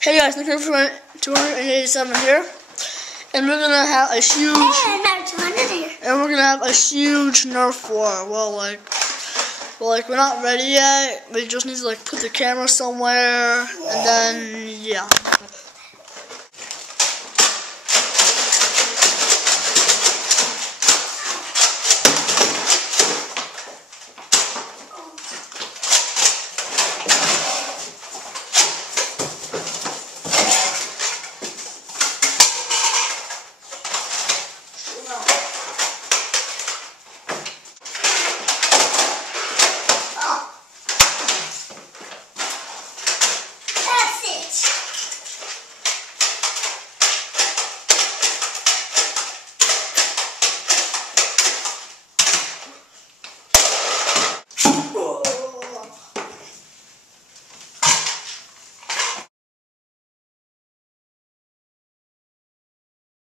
Hey guys, Nick from 287 here, and we're gonna have a huge. Hey, no, 200 here. And we're gonna have a huge Nerf war. Well, we're not ready yet. We just need to put the camera somewhere, and then yeah.